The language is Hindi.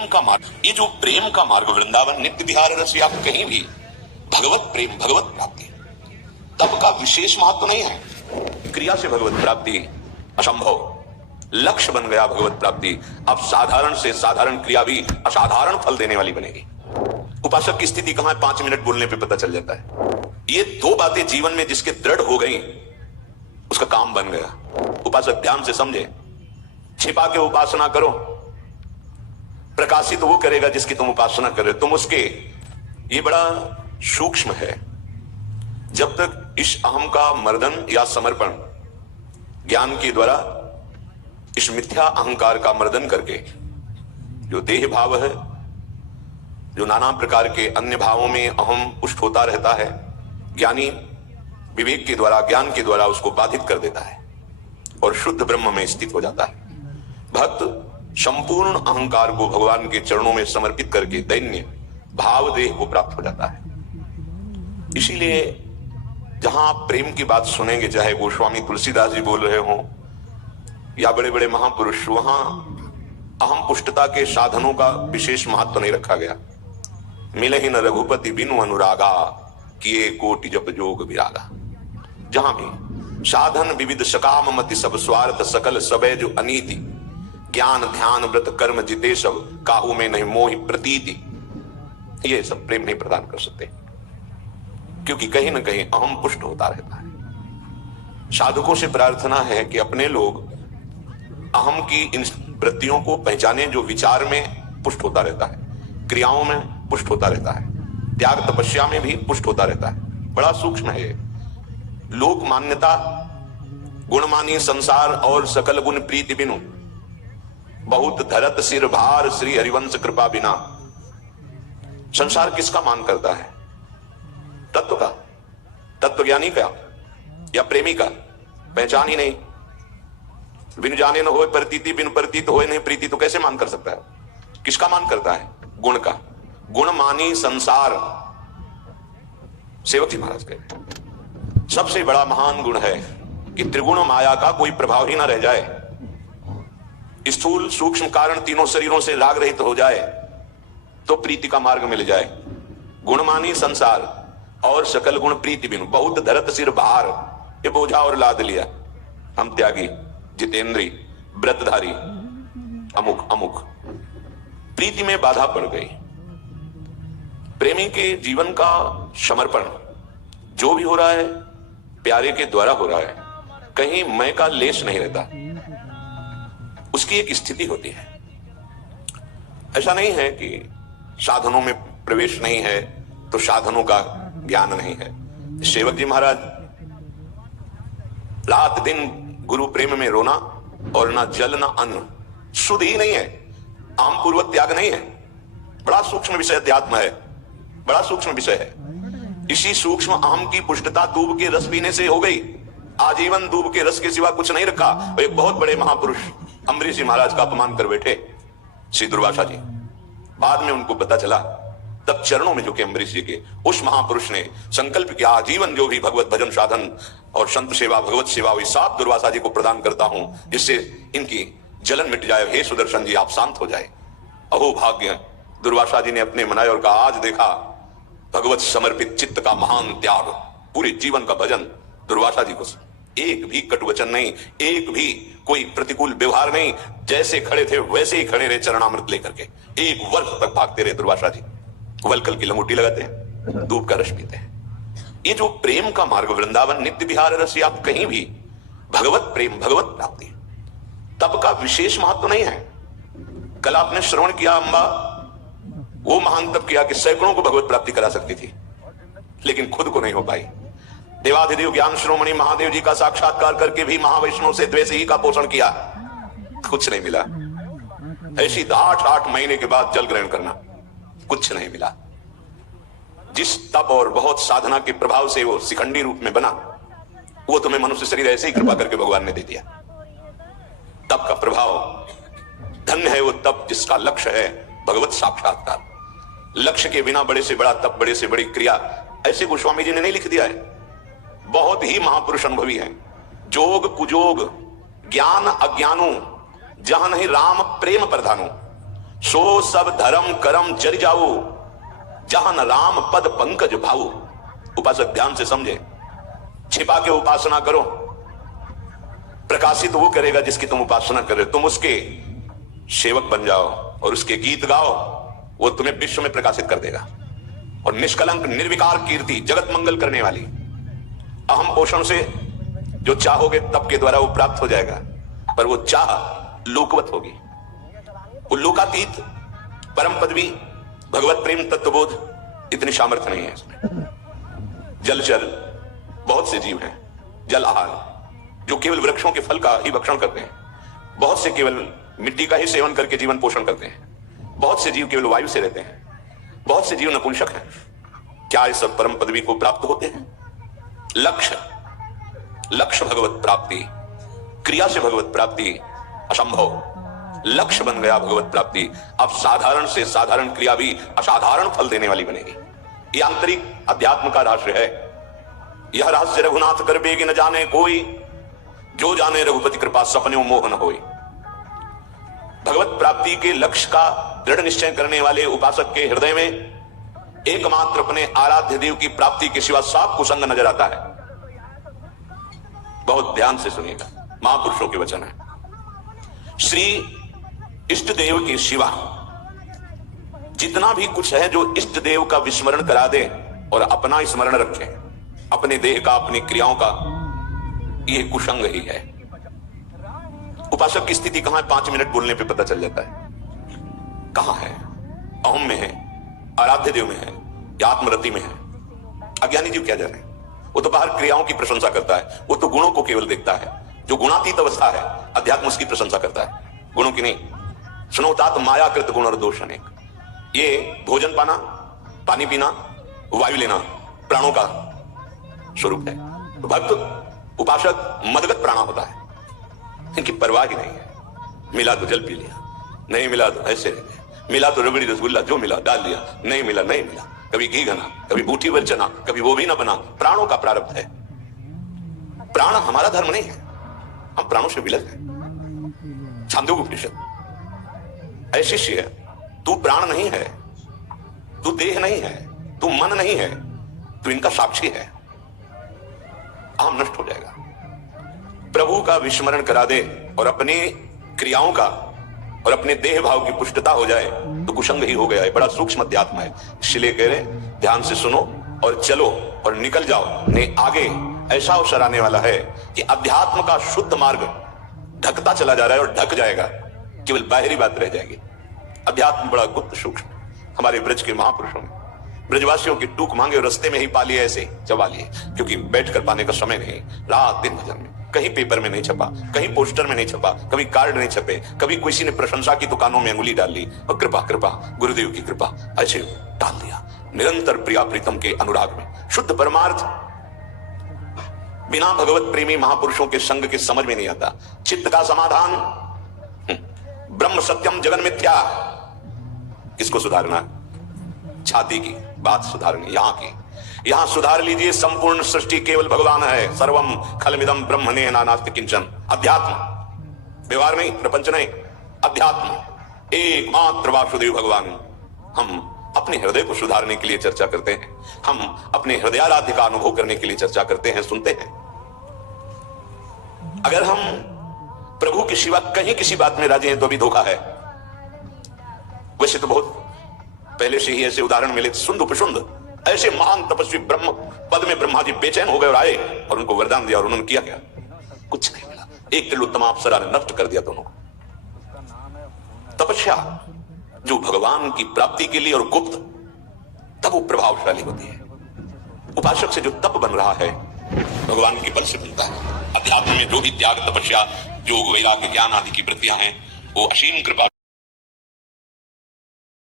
का मार्ग, ये जो प्रेम का मार्ग, वृंदावन नित्य विहार रस, या कहीं भी भगवत प्रेम, भगवत प्राप्ति, तब का विशेष महत्व नहीं है। क्रिया से भगवत प्राप्ति असंभव, लक्ष्य बन गया भगवत प्राप्ति। अब साधारण से साधारण क्रिया भी असाधारण फल देने वाली बनेगी। उपासक की स्थिति कहां है, 5 मिनट बोलने पे पता चल जाता है। ये दो बातें जीवन में जिसके दृढ़ हो गई, उसका काम बन गया। उपासक ध्यान से समझे, छिपा के उपासना करो, प्रकाशित वो करेगा जिसकी तुम उपासना कर रहे हो, तुम उसके। ये बड़ा सूक्ष्म है। जब तक इस अहम का मर्दन या समर्पण ज्ञान के द्वारा, इस मिथ्या अहंकार का मर्दन करके, जो देह भाव है, जो नाना प्रकार के अन्य भावों में अहम पुष्ट होता रहता है, ज्ञानी विवेक के द्वारा, ज्ञान के द्वारा उसको बाधित कर देता है और शुद्ध ब्रह्म में स्थित हो जाता है। भक्त संपूर्ण अहंकार को भगवान के चरणों में समर्पित करके दैन्य भाव देह को प्राप्त हो जाता है। इसीलिए जहां आप प्रेम की बात सुनेंगे, चाहे गोस्वामी तुलसीदास जी बोल रहे हो या बड़े बड़े महापुरुष, वहां अहम पुष्टता के साधनों का विशेष महत्व नहीं रखा गया। मिले ही न रघुपति बिनु अनुरागा, किए कोटि जप जोग विरागा। जहां भी साधन विविध, सकाम मति सब स्वार्थ, सकल सबे जो अनीति, ज्ञान ध्यान व्रत कर्म जिते सब, काहू में नहीं मोहि प्रतीति, ये सब प्रेम नहीं प्रदान कर सकते, क्योंकि कहीं ना कहीं अहम पुष्ट होता रहता है। साधकों से प्रार्थना है कि अपने लोग अहम की इन वृत्तियों को पहचाने, जो विचार में पुष्ट होता रहता है, क्रियाओं में पुष्ट होता रहता है, त्याग तपस्या में भी पुष्ट होता रहता है। बड़ा सूक्ष्म है ये। लोक मान्यता, गुणमानी संसार और सकल गुण प्रीति बिनु, बहुत धरत सिर भार, श्री हरिवंश कृपा बिना। संसार किसका मान करता है? तत्व का, तत्वज्ञानी का या प्रेमी का? पहचान ही नहीं। बिन जाने न होए प्रतीति, बिन प्रतीत होए नहीं प्रीति, तो कैसे मान कर सकता है? किसका मान करता है? गुण का। गुण मानी संसार, सेवक जी महाराज कहते सबसे बड़ा महान गुण है कि त्रिगुण माया का कोई प्रभाव ही ना रह जाए, स्थूल सूक्ष्म कारण तीनों शरीरों से राग रहित हो जाए, तो प्रीति का मार्ग मिल जाए। गुणमानी संसार और सकल गुण प्रीति बिनु, बहुत धरत सिर भार, ये बोझा और लाद लिया। हम त्यागी, जितेंद्री, व्रतधारी, अमुक अमुक, प्रीति में बाधा पड़ गई। प्रेमी के जीवन का समर्पण जो भी हो रहा है, प्यारे के द्वारा हो रहा है, कहीं मैं का लेश नहीं रहता। उसकी एक स्थिति होती है। ऐसा नहीं है कि साधनों में प्रवेश नहीं है तो साधनों का ज्ञान नहीं है। सेवक जी महाराज रात दिन गुरु प्रेम में रोना, और ना जल ना अन्न, शुद्ध ही नहीं है, आम पूर्वक त्याग नहीं है। बड़ा सूक्ष्म विषय अध्यात्म है, बड़ा सूक्ष्म विषय है। इसी सूक्ष्म अहम की पुष्टता दूब के रस पीने से हो गई। आजीवन दूब के रस के सिवा कुछ नहीं रखा। एक बहुत बड़े महापुरुष अम्बरीश जी महाराज का अपमान कर बैठे श्री दुर्वासा जी। बाद में उनको पता चला, तब चरणों में झुके अम्बरीश जी के। उस महापुरुष ने संकल्प किया, आजीवन जो भी भगवत भजन साधन और संत सेवा, भगवत सेवा, वे सब दुर्वासा जी को प्रदान करता हूं, जिससे इनकी जलन मिट जाए। हे सुदर्शन जी, आप शांत हो जाए। अहो भाग्य, दुर्वासा जी ने अपने मनाए और कहा, आज देखा भगवत समर्पित चित्त का महान त्याग, पूरे जीवन का भजन। दुर्वासा जी को एक भी कटुवचन नहीं, एक भी कोई प्रतिकूल व्यवहार नहीं, जैसे खड़े थे वैसे ही खड़े रहे चरणामृत लेकर के। 1 वर्ष तक भागते रहे दुर्वासा जी, वलकल की लंगोटी लगाते हैं, दूध का रस पीते हैं। ये जो प्रेम का मार्ग, वृंदावन नित्य विहार रस, या कहीं भी भगवत प्रेम, भगवत प्राप्ति, तब का विशेष महत्व नहीं है। कल आपने श्रवण किया, अम्बा वो महान तप किया कि सैकड़ों को भगवत प्राप्ति करा सकती थी, लेकिन खुद को नहीं हो पाई। देवाधिदेव ज्ञान श्रोमणि महादेव जी का साक्षात्कार करके भी महावैष्णव से द्वेष ही का पोषण किया, कुछ नहीं मिला। ऐसी 8 महीने के बाद जल ग्रहण करना, कुछ नहीं मिला। जिस तप और बहुत साधना के प्रभाव से वो शिखंडी रूप में बना, वो तुम्हें मनुष्य शरीर ऐसे ही कृपा करके भगवान ने दे दिया। तप का प्रभाव, धन्य है वो तप जिसका लक्ष्य है भगवत साक्षात्कार। लक्ष्य के बिना बड़े से बड़ा तप, बड़े से बड़ी क्रिया, ऐसे गोस्वामी जी ने नहीं लिख दिया है। बहुत ही महापुरुष अनुभवी हैं। जोग कुजोग ज्ञान अज्ञानो, जहां नहीं राम प्रेम प्रधानो, सो सब धर्म करम जर जाओ, जहां न राम पद पंकज भाऊ। उपासक ध्यान से समझे, छिपा के उपासना करो, प्रकाशित वो करेगा जिसकी तुम उपासना कर रहे हो। तुम उसके सेवक बन जाओ और उसके गीत गाओ, वो तुम्हें विश्व में प्रकाशित कर देगा। और निष्कलंक निर्विकार कीर्ति, जगत मंगल करने वाली, अहम पोषण से जो चाहोगे तप के द्वारा वो प्राप्त हो जाएगा, पर वो चाह लोकवत होगी। वो लोकातीत परम पदवी, भगवत प्रेम, तत्वबोध, इतनी सामर्थ्य नहीं है इसमें। जलचर बहुत से जीव हैं, जल आहार, जो केवल वृक्षों के फल का ही भक्षण करते हैं। बहुत से केवल मिट्टी का ही सेवन करके जीवन पोषण करते हैं। बहुत से जीव केवल वायु से रहते हैं। बहुत से जीव नपुंसक हैं। क्या इस सब परम पदवी को प्राप्त होते हैं? लक्ष्य भगवत प्राप्ति, क्रिया से भगवत प्राप्ति असंभव। लक्ष्य बन गया भगवत प्राप्ति। अब साधारण से साधारण क्रिया भी असाधारण फल देने वाली बनेगी। यह आंतरिक अध्यात्म का रहस्य है। यह रहस्य रघुनाथ कर बेगी न जाने कोई, जो जाने रघुपति कृपा सपने मोह न होई। भगवत प्राप्ति के लक्ष्य का दृढ़ निश्चय करने वाले उपासक के हृदय में एकमात्र अपने आराध्य देव की प्राप्ति के सिवा साफ कुसंग नजर आता है। बहुत ध्यान से सुनिएगा, महापुरुषों के वचन है। श्री इष्ट देव के सिवा जितना भी कुछ है जो इष्ट देव का विस्मरण करा दे और अपना स्मरण रखे, अपने देह का, अपनी क्रियाओं का, यह कुसंग ही है। उपासक की स्थिति कहां है? 5 मिनट बोलने पे पता चल जाता है कहां है। अहम में है, आराध्य देव में है, या आत्मरति में है। अज्ञानी जीव क्या जाने, वो तो बाहर क्रियाओं की प्रशंसा करता है, वो तो गुणों को केवल देखता है। जो गुणातीत अवस्था है, अध्यात्म उसकी प्रशंसा करता है, गुणों की नहीं। सुनोतात मायाकृत गुण और दोष अनेक। ये भोजन पाना, पानी पीना, वायु लेना प्राणों का स्वरूप है। तो भक्त उपासक मदगत प्राणा होता है, इनकी परवाह ही नहीं है। मिला तो जल पी लिया, नहीं मिला तो ऐसे रह गए, मिला तो रबड़ी रसगुल्ला जो मिला डाल लिया, नहीं मिला नहीं मिला, कभी घी घना, कभी बूटी वर चना, कभी वो भी ना बना। प्राणों का प्रारब्ध है। प्राण हमारा धर्म नहीं है, हम प्राणों से विलग हैं। छांदोग्य उपनिषद ऐसी शिष्य है, तू प्राण नहीं है, तू देह नहीं है, तू मन नहीं है, तू इनका साक्षी है। अहम नष्ट हो जाएगा। प्रभु का विस्मरण करा दे और अपनी क्रियाओं का और अपने देह भाव की पुष्टता हो जाए तो कुसंग ही हो गया है। बड़ा सूक्ष्म अध्यात्म है। इसलिए कह रहे ध्यान से सुनो और चलो और निकल जाओ, नहीं आगे ऐसा अवसर आने वाला है कि अध्यात्म का शुद्ध मार्ग ढकता चला जा रहा है और ढक जाएगा, केवल बाहरी बात रह जाएगी। अध्यात्म बड़ा गुप्त सूक्ष्म। हमारे ब्रज के महापुरुषों ने ब्रजवासियों की टूक मांगे और रस्ते में ही पा लिए, ऐसे चबा लिए, क्योंकि बैठकर पाने का समय नहीं। रात दिन भजन में, कहीं पेपर में नहीं छपा, कहीं पोस्टर में नहीं छपा, कभी कार्ड नहीं छपे, कभी किसी ने प्रशंसा की दुकानों में अंगुली डाल ली और कृपा कृपा गुरुदेव की कृपा ऐसे डाल दिया। निरंतर प्रिया प्रीतम के अनुराग में शुद्ध परमार्थ बिना भगवत प्रेमी महापुरुषों के संग के समझ में नहीं आता। चित्त का समाधान ब्रह्म सत्यम जगन मिथ्या। किसको सुधारना? छाती की बात सुधारनी, यहां की। यहां सुधार लीजिए। संपूर्ण सृष्टि केवल भगवान है। सर्वम खलमिदम ब्रह्मणे नास्ति किंचन। अध्यात्म, व्यवहार नहीं, प्रपंच नहीं, अध्यात्म एकमात्र वासुदेव भगवान। हम अपने हृदय को सुधारने के लिए चर्चा करते हैं, हम अपने हृदयाराध्य का अनुभव करने के लिए चर्चा करते हैं, सुनते हैं। अगर हम प्रभु के सिवा कहीं किसी बात में राजी हैं तो भी धोखा है। वैसे तो बहुत पहले से ही ऐसे उदाहरण मिले। सुंद उपसुंद ऐसे महान तपस्वी ब्रह्म पद में ब्रह्मा जी बेचैन हो गए और आए और उनको वरदान दिया और उन्होंने किया क्या? कुछ नहीं मिला। एक तिलोत्तम अप्सरा ने नष्ट कर दिया दोनों को। तपस्या जो भगवान की प्राप्ति के लिए और गुप्त, तब वो प्रभावशाली होती है। उपासक से जो तप बन रहा है भगवान के बल से बनता है। अध्यात्म में जो भी त्याग, तपस्या, योग, वैराग्य, ज्ञान आदि की वृत्तियां हैं वो असीम कृपा